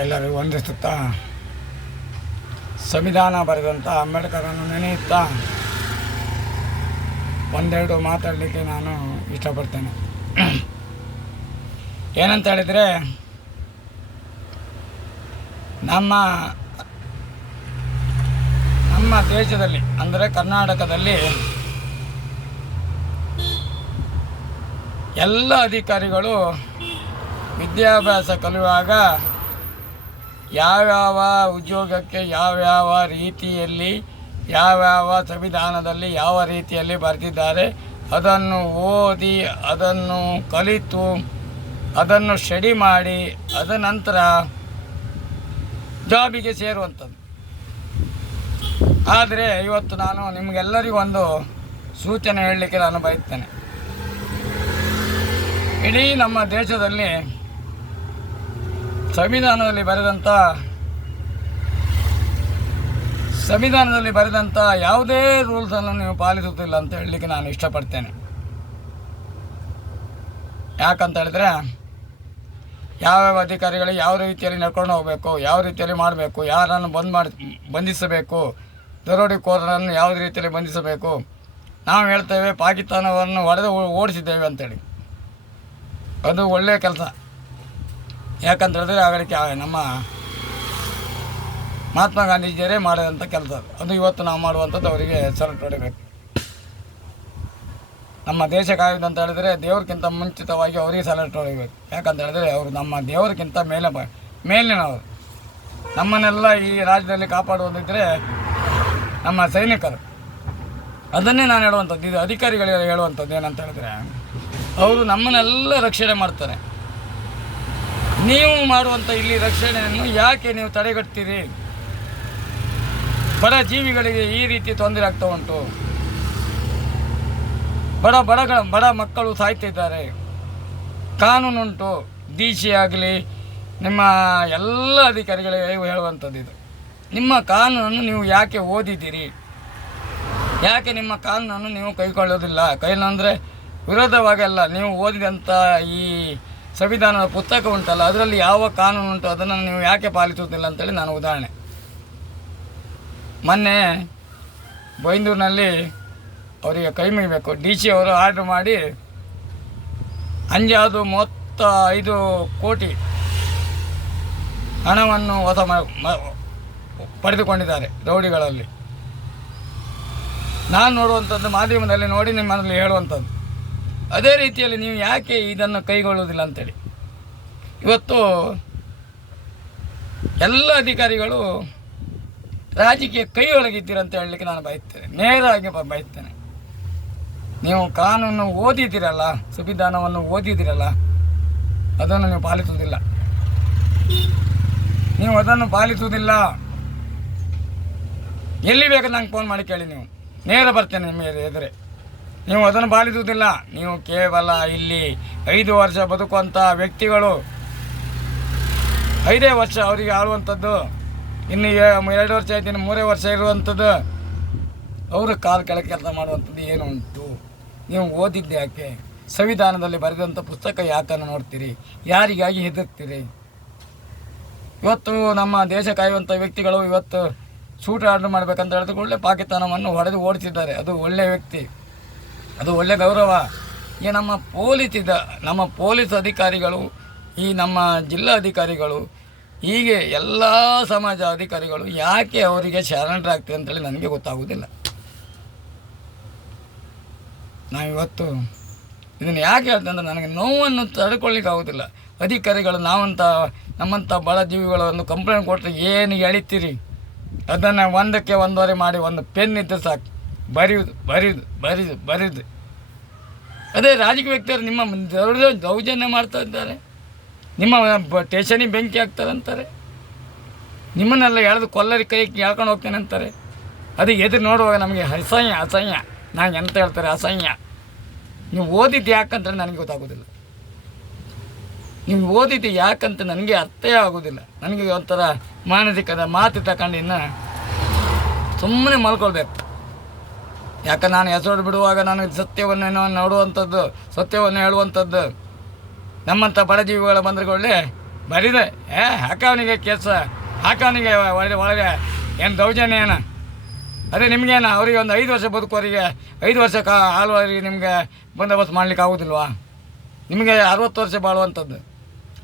ಎಲ್ಲರಿಗೂ ವಂದಿಸುತ್ತಾ ಸಂವಿಧಾನ ಬರೆದಂಥ ಅಂಬೇಡ್ಕರನ್ನು ನೆನೆಯುತ್ತಾ ಒಂದೆರಡು ಮಾತಾಡಲಿಕ್ಕೆ ನಾನು ಇಷ್ಟಪಡ್ತೇನೆ. ಏನಂತ ಹೇಳಿದರೆ, ನಮ್ಮ ದೇಶದಲ್ಲಿ ಅಂದರೆ ಕರ್ನಾಟಕದಲ್ಲಿ ಎಲ್ಲ ಅಧಿಕಾರಿಗಳು ವಿದ್ಯಾಭ್ಯಾಸ ಕಲಿಯುವಾಗ ಯಾವ್ಯಾವ ಉದ್ಯೋಗಕ್ಕೆ ಯಾವ್ಯಾವ ರೀತಿಯಲ್ಲಿ ಯಾವ್ಯಾವ ಸಂವಿಧಾನದಲ್ಲಿ ಯಾವ ರೀತಿಯಲ್ಲಿ ಬರೆದಿದ್ದಾರೆ ಅದನ್ನು ಓದಿ ಅದನ್ನು ಕಲಿತು ಅದನ್ನು ಸ್ಟಡಿ ಮಾಡಿ ಅದ ನಂತರ ಜಾಬಿಗೆ ಸೇರುವಂಥದ್ದು. ಆದರೆ ಇವತ್ತು ನಾನು ನಿಮಗೆಲ್ಲರಿಗೂ ಒಂದು ಸೂಚನೆ ಹೇಳಲಿಕ್ಕೆ ನಾನು ಬಯಸ್ತೇನೆ. ಇಡೀ ನಮ್ಮ ದೇಶದಲ್ಲಿ ಸಂವಿಧಾನದಲ್ಲಿ ಬರೆದಂಥ ಯಾವುದೇ ರೂಲ್ಸನ್ನು ನೀವು ಪಾಲಿಸುತ್ತಿಲ್ಲ ಅಂತ ಹೇಳಲಿಕ್ಕೆ ನಾನು ಇಷ್ಟಪಡ್ತೇನೆ. ಯಾಕಂತ ಹೇಳಿದ್ರೆ, ಯಾವ್ಯಾವ ಅಧಿಕಾರಿಗಳು ಯಾವ ರೀತಿಯಲ್ಲಿ ನಡ್ಕೊಂಡು ಹೋಗಬೇಕು, ಯಾವ ರೀತಿಯಲ್ಲಿ ಮಾಡಬೇಕು, ಯಾರನ್ನು ಬಂಧಿಸಬೇಕು, ದರೋಡೆಕೋರರನ್ನು ಯಾವ ರೀತಿಯಲ್ಲಿ ಬಂಧಿಸಬೇಕು. ನಾವು ಹೇಳ್ತೇವೆ ಪಾಕಿಸ್ತಾನವನ್ನು ಹೊಡೆದು ಓಡಿಸಿದ್ದೇವೆ ಅಂತೇಳಿ. ಅದು ಒಳ್ಳೆಯ ಕೆಲಸ. ಯಾಕಂತ ಹೇಳಿದ್ರೆ ಆಗಲಿಕ್ಕೆ ನಮ್ಮ ಮಹಾತ್ಮ ಗಾಂಧೀಜಿಯವರೇ ಮಾಡಿದಂಥ ಕೆಲಸ ಅದು ಇವತ್ತು ನಾವು ಮಾಡುವಂಥದ್ದು. ಅವರಿಗೆ ಸಲ್ಯೂಟ್ ಹೊಡಿಬೇಕು. ನಮ್ಮ ದೇಶ ಕಾಯುವುದಂತ ಹೇಳಿದರೆ ದೇವ್ರಿಗಿಂತ ಮುಂಚಿತವಾಗಿ ಅವರಿಗೆ ಸಲ್ಯೂಟ್ ಹೊಡಿಬೇಕು. ಯಾಕಂತ ಹೇಳಿದ್ರೆ ಅವರು ನಮ್ಮ ದೇವರಿಗಿಂತ ಮೇಲಿನವರು. ನಮ್ಮನ್ನೆಲ್ಲ ಈ ರಾಜ್ಯದಲ್ಲಿ ಕಾಪಾಡುವುದಿದ್ದರೆ ನಮ್ಮ ಸೈನಿಕರು. ಅದನ್ನೇ ನಾನು ಹೇಳುವಂಥದ್ದು. ಇದು ಅಧಿಕಾರಿಗಳಿಗೆ ಹೇಳುವಂಥದ್ದು ಏನಂತ ಹೇಳಿದ್ರೆ, ಅವರು ನಮ್ಮನ್ನೆಲ್ಲ ರಕ್ಷಣೆ ಮಾಡ್ತಾರೆ. ನೀವು ಮಾಡುವಂಥ ಇಲ್ಲಿ ರಕ್ಷಣೆಯನ್ನು ಯಾಕೆ ನೀವು ತಡೆಗಟ್ತೀರಿ? ಬಡ ಜೀವಿಗಳಿಗೆ ಈ ರೀತಿ ತೊಂದರೆ ಆಗ್ತಾ ಉಂಟು. ಬಡ ಮಕ್ಕಳು ಸಾಯ್ತಿದ್ದಾರೆ. ಕಾನೂನುಂಟು. ಡಿ.ಸಿ ಆಗಲಿ ನಿಮ್ಮ ಎಲ್ಲ ಅಧಿಕಾರಿಗಳಿಗೆ ಹೇಳುವಂಥದ್ದು ಇದು. ನಿಮ್ಮ ಕಾನೂನನ್ನು ನೀವು ಯಾಕೆ ಓದಿದ್ದೀರಿ? ಯಾಕೆ ನಿಮ್ಮ ಕಾನೂನನ್ನು ನೀವು ಕೈಗೊಳ್ಳೋದಿಲ್ಲ? ಅಂದರೆ ವಿರೋಧವಾಗಿ ಅಲ್ಲ, ನೀವು ಓದಿದಂಥ ಈ ಸಂವಿಧಾನದ ಪುಸ್ತಕ ಉಂಟಲ್ಲ, ಅದರಲ್ಲಿ ಯಾವ ಕಾನೂನು ಉಂಟು ಅದನ್ನು ನೀವು ಯಾಕೆ ಪಾಲಿಸುವುದಿಲ್ಲ ಅಂತೇಳಿ ನಾನು ಉದಾಹರಣೆ. ಮೊನ್ನೆ ಬೈಂದೂರಿನಲ್ಲಿ ಅವರಿಗೆ ಕೈ ಮುಗಿಬೇಕು. ಡಿ.ಸಿ ಅವರು ಆರ್ಡ್ರ್ ಮಾಡಿ ಅಂಜಾದು 35 ಕೋಟಿ ಹಣವನ್ನು ಪಡೆದುಕೊಂಡಿದ್ದಾರೆ ರೌಡಿಗಳಲ್ಲಿ. ನಾನು ನೋಡುವಂಥದ್ದು ಮಾಧ್ಯಮದಲ್ಲಿ ನೋಡಿ ನಿಮ್ಮಲ್ಲಿ ಹೇಳುವಂಥದ್ದು. ಅದೇ ರೀತಿಯಲ್ಲಿ ನೀವು ಯಾಕೆ ಇದನ್ನು ಕೈಗೊಳ್ಳುವುದಿಲ್ಲ ಅಂತೇಳಿ. ಇವತ್ತು ಎಲ್ಲ ಅಧಿಕಾರಿಗಳು ರಾಜಕೀಯ ಕೈ ಒಳಗಿದ್ದೀರಂತ ಹೇಳಲಿಕ್ಕೆ ನಾನು ಬಯಸ್ತೇನೆ, ನೇರವಾಗಿ ಬಯಸ್ತೇನೆ. ನೀವು ಕಾನೂನು ಓದಿದ್ದೀರಲ್ಲ, ಸಂವಿಧಾನವನ್ನು ಓದಿದ್ದೀರಲ್ಲ, ಅದನ್ನು ನೀವು ಪಾಲಿಸುವುದಿಲ್ಲ. ನೀವು ಅದನ್ನು ಪಾಲಿಸುವುದಿಲ್ಲ. ಎಲ್ಲಿ ಬೇಕು ನಂಗೆ ಫೋನ್ ಮಾಡಿ ಕೇಳಿ, ನೀವು ನೇರ ಬರ್ತೇನೆ ನಿಮ್ಮ ಎದುರೇ. ನೀವು ಅದನ್ನು ಪಾಲಿಸುವುದಿಲ್ಲ. ನೀವು ಕೇವಲ ಇಲ್ಲಿ 5 ವರ್ಷ ಬದುಕುವಂಥ ವ್ಯಕ್ತಿಗಳು 5 ವರ್ಷ ಅವರಿಗೆ ಆಳುವಂಥದ್ದು. ಇನ್ನು 2 ವರ್ಷ ಆಯ್ತು, ಇನ್ನು 3 ವರ್ಷ ಇರುವಂಥದ್ದು. ಅವರು ಕಾಲು ಕೆಳಗೆ ಕೆಲಸ ಮಾಡುವಂಥದ್ದು ಏನು ಉಂಟು? ನೀವು ಓದಿದ್ದೆ ಯಾಕೆ? ಸಂವಿಧಾನದಲ್ಲಿ ಬರೆದಂಥ ಪುಸ್ತಕ ಯಾಕನ್ನು ನೋಡ್ತೀರಿ? ಯಾರಿಗಾಗಿ ಹೆದರ್ತೀರಿ? ಇವತ್ತು ನಮ್ಮ ದೇಶ ಕಾಯುವಂಥ ವ್ಯಕ್ತಿಗಳು ಇವತ್ತು ಸೂಟ್ ಆರ್ಡರ್ ಮಾಡಬೇಕಂತ ಹೇಳಿದ ಕೂಡಲೇ ಪಾಕಿಸ್ತಾನವನ್ನು ಹೊಡೆದು ಓಡಿಸಿದ್ದಾರೆ. ಅದು ಒಳ್ಳೆಯ ವ್ಯಕ್ತಿ, ಅದು ಒಳ್ಳೆಯ ಗೌರವ. ಈ ನಮ್ಮ ಪೊಲೀಸ್ ಅಧಿಕಾರಿಗಳು, ಈ ನಮ್ಮ ಜಿಲ್ಲಾ ಅಧಿಕಾರಿಗಳು, ಹೀಗೆ ಎಲ್ಲ ಸಮಾಜ ಅಧಿಕಾರಿಗಳು ಯಾಕೆ ಅವರಿಗೆ ಶರಣರಾಗ್ತದೆ ಅಂತೇಳಿ ನನಗೆ ಗೊತ್ತಾಗುವುದಿಲ್ಲ. ನಾವಿವತ್ತು ಇದನ್ನು ಯಾಕೆ ಹೇಳ್ತೇನೆ ಅಂದರೆ, ನನಗೆ ನೋವನ್ನು ತಡ್ಕೊಳ್ಳಿಕ್ಕೆ ಆಗೋದಿಲ್ಲ. ಅಧಿಕಾರಿಗಳು ನಮ್ಮಂಥ ಬಡ ಜೀವಿಗಳನ್ನು ಕಂಪ್ಲೇಂಟ್ ಕೊಟ್ಟರೆ ಏನು ಎಳಿತೀರಿ? ಅದನ್ನು ಒಂದಕ್ಕೆ ಒಂದೂವರೆ ಮಾಡಿ ಒಂದು ಪೆನ್ ಇದ್ದರೆ ಸಾಕು, ಬರೆಯುವುದು. ಅದೇ ರಾಜಕೀಯ ವ್ಯಕ್ತಿಯರು ನಿಮ್ಮ ದೌರ್ಜನ್ಯ ಮಾಡ್ತಾ ಇದ್ದಾರೆ, ನಿಮ್ಮ ಸ್ಟೇಷನಿಗೆ ಬೆಂಕಿ ಹಾಕ್ತಾರಂತಾರೆ, ನಿಮ್ಮನ್ನೆಲ್ಲ ಎಳೆದು ಕೊಲ್ಲರಿ ಕೈ ಹೇಳ್ಕೊಂಡು ಹೋಗ್ತೇನೆ ಅಂತಾರೆ. ಅದು ಎದುರು ನೋಡುವಾಗ ನಮಗೆ ಅಸಹ್ಯ. ನಾನು ಎಂತ ಹೇಳ್ತಾರೆ, ಅಸಹ್ಯ. ನೀವು ಓದಿದ್ದು ಯಾಕಂತ ನನಗೆ ಗೊತ್ತಾಗೋದಿಲ್ಲ. ನೀವು ಓದಿದ್ದು ಯಾಕಂತ ನನಗೆ ಅರ್ಥೇ ಆಗೋದಿಲ್ಲ. ನನಗೆ ಒಂಥರ ಮಾನಸಿಕದ ಮಾತು ತಗೊಂಡು ಇನ್ನು ಸುಮ್ಮನೆ ಮಲ್ಕೊಳ್ಬೇಕು. ಯಾಕಂದ್ರೆ ನಾನು ಹೆಸರು ಬಿಡುವಾಗ ನಾನು ಸತ್ಯವನ್ನು ನೋಡುವಂಥದ್ದು, ಸತ್ಯವನ್ನು ಹೇಳುವಂಥದ್ದು. ನಮ್ಮಂಥ ಬಡ ಜೀವಿಗಳ ಬಂದ್ರಗೊಳ್ಳೆ ಬರೀದೆ ಹಾಕವನಿಗೆ ಕೇಸ, ಹಾಕವನಿಗೆ ಒಳಗೆ ಏನು ದೌರ್ಜನ್ಯ ಏನ? ಅದೇ ನಿಮಗೇನ ಅವರಿಗೆ ಒಂದು 5 ವರ್ಷ ಬದುಕೋರಿಗೆ 5 ವರ್ಷ ಆಳುವವರಿಗೆ ನಿಮಗೆ ಬಂದೋಬಸ್ತ್ ಮಾಡಲಿಕ್ಕೆ ಆಗೋದಿಲ್ವಾ? ನಿಮಗೆ 60 ವರ್ಷ ಬಾಳುವಂಥದ್ದು,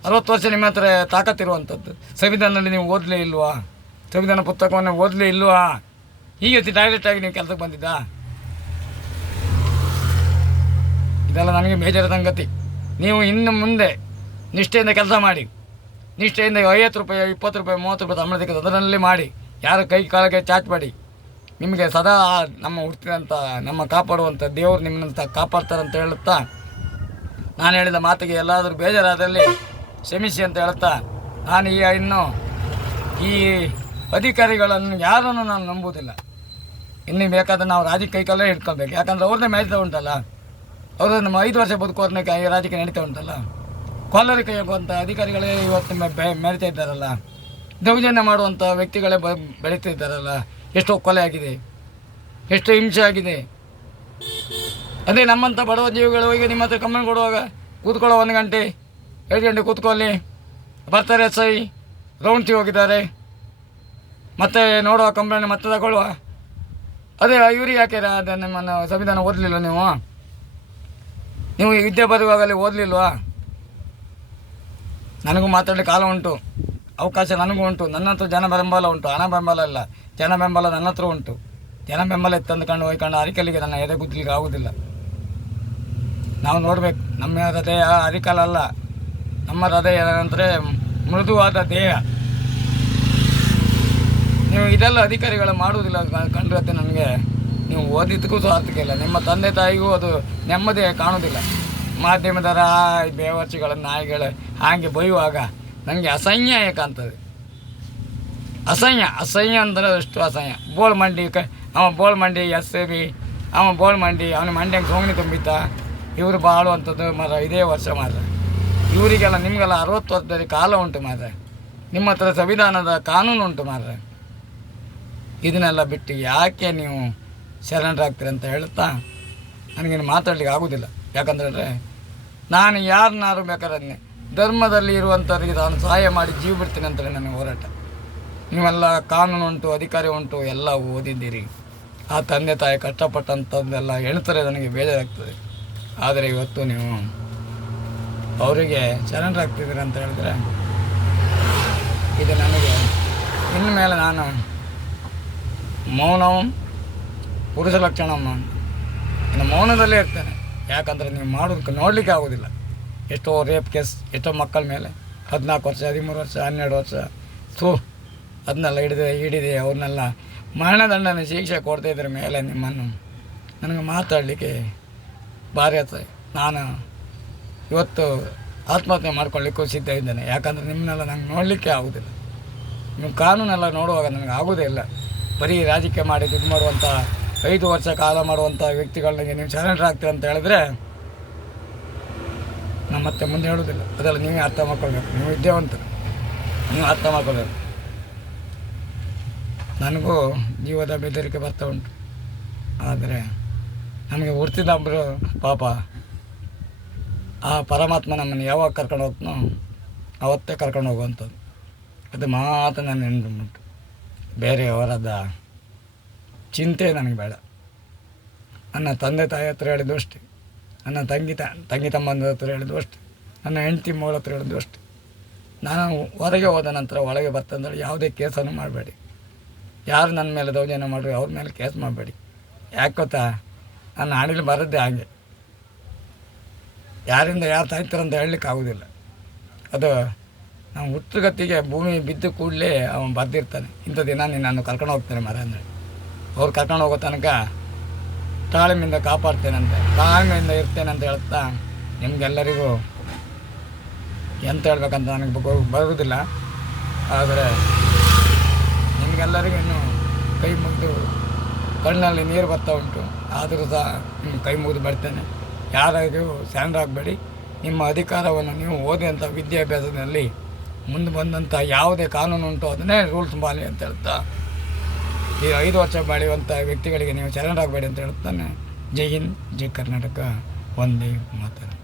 60 ವರ್ಷ ನಿಮ್ಮ ಹತ್ರ ತಾಕತ್ತಿರುವಂಥದ್ದು. ಸಂವಿಧಾನದಲ್ಲಿ ನೀವು ಓದಲೇ ಇಲ್ವಾ? ಸಂವಿಧಾನ ಪುಸ್ತಕವನ್ನು ಓದಲೇ ಇಲ್ವಾ? ಹೀಗೆ ಡೈರೆಕ್ಟಾಗಿ ನೀವು ಕೆಲಸಕ್ಕೆ ಬಂದಿದ್ದಾ? ಇದೆಲ್ಲ ನನಗೆ ಬೇಜಾರ ಸಂಗತಿ. ನೀವು ಇನ್ನು ಮುಂದೆ ನಿಷ್ಠೆಯಿಂದ ಕೆಲಸ ಮಾಡಿ, ನಿಷ್ಠೆಯಿಂದ 50 ರೂಪಾಯಿ 20 ರೂಪಾಯಿ 30 ರೂಪಾಯಿ ಸಂಬಳ ಸಿಕ್ಕದು ಅದರಲ್ಲಿ ಮಾಡಿ, ಯಾರ ಕೈ ಕಾಲಿಗೆ ಚಾಚಬೇಡಿ. ನಿಮಗೆ ಸದಾ ನಮ್ಮ ಹುಟ್ಟಿದಂಥ ನಮ್ಮ ಕಾಪಾಡುವಂಥ ದೇವರು ನಿಮ್ಮನ್ನಂತ ಕಾಪಾಡ್ತಾರಂತ ಹೇಳುತ್ತಾ, ನಾನು ಹೇಳಿದ ಮಾತಿಗೆ ಎಲ್ಲಾದರೂ ಬೇಜಾರಾದಲ್ಲಿ ಕ್ಷಮಿಸಿ ಅಂತ ಹೇಳುತ್ತಾ, ನಾನು ಇನ್ನು ಈ ಅಧಿಕಾರಿಗಳನ್ನು ಯಾರನ್ನು ನಾನು ನಂಬುವುದಿಲ್ಲ. ಇನ್ನು ಬೇಕಾದ್ರೆ ನಾವು ರಾಜಕೀಯ ಕೈಕಲ್ಲೇ ಇಟ್ಕೊಳ್ಬೇಕು. ಯಾಕಂದರೆ ಅವ್ರನ್ನೇ ಮೆರಿತಾ ಉಂಟಲ್ಲ, ಅವರು ನಮ್ಮ 5 ವರ್ಷ ಬದುಕೋರ್ನ ರಾಜಕೀಯ ನಡೀತಾ ಉಂಟಲ್ಲ. ಕೊಲ್ಲರಿ ಕೈ ಹೋಗುವಂಥ ಅಧಿಕಾರಿಗಳೇ ಇವತ್ತು ಮೆರಿತಾ ಇದ್ದಾರಲ್ಲ, ದೌರ್ಜನ್ಯ ಮಾಡುವಂಥ ವ್ಯಕ್ತಿಗಳೇ ಬೆಳೀತಾ ಇದ್ದಾರಲ್ಲ. ಎಷ್ಟೋ ಕೊಲೆ ಆಗಿದೆ, ಎಷ್ಟು ಹಿಂಸೆ ಆಗಿದೆ. ಅದೇ ನಮ್ಮಂಥ ಬಡವ ಜೀವಿಗಳು ಹೋಗಿ ನಿಮ್ಮ ಹತ್ರ ಕಂಪ್ಲೇಂಟ್ ಕೊಡುವಾಗ ಕೂತ್ಕೊಳ್ಳೋ 1 ಗಂಟೆ 2 ಗಂಟೆ ಕೂತ್ಕೊಳ್ಳಿ, ಬರ್ತಾರೆ SI ರೌಂಡ್ಸಿ ಹೋಗಿದ್ದಾರೆ, ಮತ್ತೆ ನೋಡುವ ಕಂಪ್ಲೇಂಟ್ ಮತ್ತೆ ತಗೊಳ್ಳುವ. ಅದೇ ಇವ್ರಿಗೆ ಯಾಕೆ ಅದೇ ನಿಮ್ಮನ್ನು ಸಂವಿಧಾನ ಓದಲಿಲ್ಲ ನೀವು ವಿದ್ಯೆ ಬರುವಾಗಲೇ ಓದಲಿಲ್ವಾ? ನನಗೂ ಮಾತಾಡಲಿಕ್ಕೆ ಕಾಲ ಉಂಟು, ಅವಕಾಶ ನನಗೂ ಉಂಟು. ನನ್ನ ಹತ್ರ ಜನ ಬೆಂಬಲ ಉಂಟು, ಹಣ ಬೆಂಬಲ ಇಲ್ಲ, ಜನ ಬೆಂಬಲ ನನ್ನ ಹತ್ರ ಉಂಟು. ಜನ ಬೆಂಬಲ ತಂದುಕೊಂಡು ಹೋಯ್ಕೊಂಡು ಅರಿಕಲಿಗೆ ನನ್ನ ಎದೆ ಗುದ್ದಲಿಕ್ಕೆ ಆಗೋದಿಲ್ಲ. ನಾವು ನೋಡಬೇಕು, ನಮ್ಮ ಹೃದಯ ಅರಿಕಲಲ್ಲ, ನಮ್ಮ ಹೃದಯ ಏನಂದರೆ ಮೃದುವಾದ ದೇಹ. ನೀವು ಇದೆಲ್ಲ ಅಧಿಕಾರಿಗಳು ಮಾಡುವುದಿಲ್ಲ ಕಂಡ್ರೆ ನನಗೆ ನೀವು ಓದಿದ್ದಕ್ಕೂ ಸಾರ್ಥಕ ಇಲ್ಲ. ನಿಮ್ಮ ತಂದೆ ತಾಯಿಗೂ ಅದು ನೆಮ್ಮದಿ ಕಾಣೋದಿಲ್ಲ. ಮಾಧ್ಯಮದರ ಬೇವರ್ಚಿಗಳ ನಾಯಿಗಳು ಹಾಗೆ ಬೈಯುವಾಗ ನನಗೆ ಅಸಹ್ಯ ಕಾಣ್ತದೆ. ಅಸಹ್ಯ ಅಂದರೆ ಅಷ್ಟು ಅಸಹ್ಯ. ಬೋಳ್ ಮಂಡಿ ಅವ ಬೋಳ್ ಮಂಡಿ SAB ಅವ ಬೋಳ್ ಮಂಡಿ ಅವನ ಮಂಡ್ಯಂಗೆ ಸೋಗಣಿ ತುಂಬಿದ್ದ. ಇವರು ಬಾಳುವಂಥದ್ದು ಇದೇ ವರ್ಷ ಮಾತ್ರ. ಇವರಿಗೆಲ್ಲ ನಿಮಗೆಲ್ಲ 60 ವರ್ಷದಲ್ಲಿ ಕಾಲ ಉಂಟು ಮಾತ್ರ. ನಿಮ್ಮ ಹತ್ರ ಸಂವಿಧಾನದ ಕಾನೂನು ಉಂಟು ಮಾತ್ರ. ಇದನ್ನೆಲ್ಲ ಬಿಟ್ಟು ಯಾಕೆ ನೀವು ಶರಣರಾಗ್ತೀರಿ ಅಂತ ಹೇಳುತ್ತಾ ನನಗೇನು ಮಾತಾಡಲಿಕ್ಕೆ ಆಗೋದಿಲ್ಲ. ಯಾಕಂದರೆ ನಾನು ಯಾರನ್ನಾರು ಬೇಕಾದ್ರೆ ಧರ್ಮದಲ್ಲಿ ಇರುವಂಥವ್ರಿಗೆ ನಾನು ಸಹಾಯ ಮಾಡಿ ಜೀವ ಬಿಡ್ತೀನಿ ಅಂತೇಳಿ ನನಗೆ ಹೋರಾಟ. ನೀವೆಲ್ಲ ಕಾನೂನು ಉಂಟು, ಅಧಿಕಾರಿ ಉಂಟು, ಎಲ್ಲ ಓದಿದ್ದೀರಿ. ಆ ತಂದೆ ತಾಯಿ ಕಷ್ಟಪಟ್ಟಂಥದ್ದೆಲ್ಲ ಹೇಳ್ತಾರೆ, ನನಗೆ ಬೇಜಾರಾಗ್ತದೆ. ಆದರೆ ಇವತ್ತು ನೀವು ಅವರಿಗೆ ಶರಣರಾಗ್ತಿದ್ದೀರಿ ಅಂತ ಹೇಳಿದ್ರೆ ಇದು ನನಗೆ ಇನ್ನು ಮೇಲೆ ನಾನು ಮೌನವು ಪುರುಷ ಲಕ್ಷಣಮ್ಮ, ಇನ್ನು ಮೌನದಲ್ಲೇ ಇರ್ತೇನೆ. ಯಾಕಂದರೆ ನೀವು ಮಾಡೋದಕ್ಕೆ ನೋಡಲಿಕ್ಕೆ ಆಗೋದಿಲ್ಲ. ಎಷ್ಟೋ ರೇಪ್ ಕೇಸ್, ಎಷ್ಟೋ ಮಕ್ಕಳ ಮೇಲೆ 14 ವರ್ಷ 13 ವರ್ಷ 12 ವರ್ಷ ಅದನ್ನೆಲ್ಲ ಹಿಡಿದೆ ಅವ್ರನ್ನೆಲ್ಲ ಮರಣದಂಡನೆ ಶಿಕ್ಷೆ ಕೊಡ್ತಾಯಿದ್ರ ಮೇಲೆ ನಿಮ್ಮನ್ನು ನನಗೆ ಮಾತಾಡಲಿಕ್ಕೆ ಭಾರಿ ಆಗ್ತದೆ. ನಾನು ಇವತ್ತು ಆತ್ಮಹತ್ಯೆ ಮಾಡ್ಕೊಳ್ಳಿಕ್ಕೂ ಸಿದ್ಧ ಇದ್ದೇನೆ. ಯಾಕಂದರೆ ನಿಮ್ಮನ್ನೆಲ್ಲ ನಂಗೆ ನೋಡಲಿಕ್ಕೆ ಆಗೋದಿಲ್ಲ. ನೀವು ಕಾನೂನೆಲ್ಲ ನೋಡುವಾಗ ನನಗೆ ಆಗೋದೇ ಇಲ್ಲ. ಬರೀ ರಾಜಕೀಯ ಮಾಡಿ ದುಡ್ಡು ಮಾಡುವಂಥ 5 ವರ್ಷ ಕಾಲ ಮಾಡುವಂಥ ವ್ಯಕ್ತಿಗಳಿಗೆ ನೀವು ಶರಣರಾಗ್ತೀರ ಅಂತ ಹೇಳಿದ್ರೆ ನಾನು ಮತ್ತೆ ಮುಂದೆ ಹೇಳೋದಿಲ್ಲ. ಅದೆಲ್ಲ ನೀವೇ ಅರ್ಥ ಮಾಡ್ಕೊಳ್ಬೇಕು. ನೀವು ವಿದ್ಯಾವಂತರು, ನೀವು ಅರ್ಥ ಮಾಡ್ಕೊಳ್ಬೇಕು. ನನಗೂ ಜೀವದ ಬೆದರಿಕೆ ಬರ್ತಾ ಉಂಟು. ಆದರೆ ನಮಗೆ ಹುಟ್ಟಿದೊಬ್ಬರು ಪಾಪ ಆ ಪರಮಾತ್ಮ ನಮ್ಮನ್ನು ಯಾವಾಗ ಕರ್ಕೊಂಡು ಹೋಗ್ತನೋ ಅವತ್ತೇ ಕರ್ಕೊಂಡು ಹೋಗುವಂಥದ್ದು. ಅದು ಮಾತ್ರ ನನ್ನ ನೆನಪುಂಟು. ಬೇರೆಯವರದ ಚಿಂತೆ ನನಗೆ ಬೇಡ. ನನ್ನ ತಂದೆ ತಾಯಿ ಹತ್ರ ಹೇಳಿದ್ದು ಅಷ್ಟೇ, ನನ್ನ ತಂಗಿ ತಮ್ಮಂದ್ರ ಹತ್ರ ಹೇಳಿದ್ದು ಅಷ್ಟೇ, ನನ್ನ ಹೆಂಡತಿ ಮಗಳ ಹತ್ರ ಹೇಳಿದ್ದು ಅಷ್ಟೇ. ನಾನು ಹೊರಗೆ ಹೋದ ನಂತರ ಒಳಗೆ ಬರ್ತಂದ್ರೆ ಯಾವುದೇ ಕೇಸನ್ನು ಮಾಡಬೇಡಿ. ಯಾರು ನನ್ನ ಮೇಲೆ ದೌರ್ಜನ್ಯ ಮಾಡ್ರಿ ಅವ್ರ ಮೇಲೆ ಕೇಸ್ ಮಾಡಬೇಡಿ. ಯಾಕೆ ಗೊತ್ತಾ, ನನ್ನ ಹಾಡಿಲಿ ಬರೋದೇ ಹಾಗೆ. ಯಾರಿಂದ ಯಾರು ತಾಯ್ತಾರಂತ ಹೇಳಲಿಕ್ಕೆ ಆಗೋದಿಲ್ಲ. ಅದು ನಾವು ಹುಟ್ಟುಗತ್ತಿಗೆ ಭೂಮಿ ಬಿದ್ದು ಕೂಡಲೇ ಅವನು ಬರ್ದಿರ್ತಾನೆ, ಇಂಥ ದಿನ ನಾನು ಕರ್ಕೊಂಡು ಹೋಗ್ತೇನೆ ಮರ ಅಂದರೆ. ಅವ್ರು ಕರ್ಕೊಂಡು ಹೋಗೋ ತನಕ ತಾಳ್ಮೆಯಿಂದ ಕಾಪಾಡ್ತೇನಂತೆ, ತಾಳ್ಮೆಯಿಂದ ಇರ್ತೇನೆ ಅಂತ ಹೇಳ್ತಾ ನಿಮಗೆಲ್ಲರಿಗೂ ಎಂತ ಹೇಳ್ಬೇಕಂತ ನನಗೆ ಬರುವುದಿಲ್ಲ. ಆದರೆ ನಿಮಗೆಲ್ಲರಿಗೂ ಇನ್ನೂ ಕೈ ಮುಗಿದು ಕಣ್ಣಲ್ಲಿ ನೀರು ಬರ್ತಾ ಉಂಟು. ಆದರೂ ಸಹ ನಿಮ್ಮ ಕೈ ಮುಗಿದು ಬರ್ತೇನೆ. ಯಾರಿಗೂ ಶರಣರಾಗಬೇಡಿ. ನಿಮ್ಮ ಅಧಿಕಾರವನ್ನು ನೀವು ಓದಿದಂಥ ವಿದ್ಯಾಭ್ಯಾಸದಲ್ಲಿ ಮುಂದೆ ಬಂದಂಥ ಯಾವುದೇ ಕಾನೂನು ಉಂಟು ಅದನ್ನೇ ರೂಲ್ಸ್ ಪಾಲಿ ಅಂತ ಹೇಳ್ತಾ ಈ 5 ವರ್ಷ ಬಾಳುವಂಥ ವ್ಯಕ್ತಿಗಳಿಗೆ ನೀವು ಶರಣರಾಗಬೇಡಿ ಅಂತ ಹೇಳ್ತಾನೆ. ಜೈ ಹಿಂದ್, ಜೈ ಕರ್ನಾಟಕ, ವಂದೇ ಮಾತರಂ.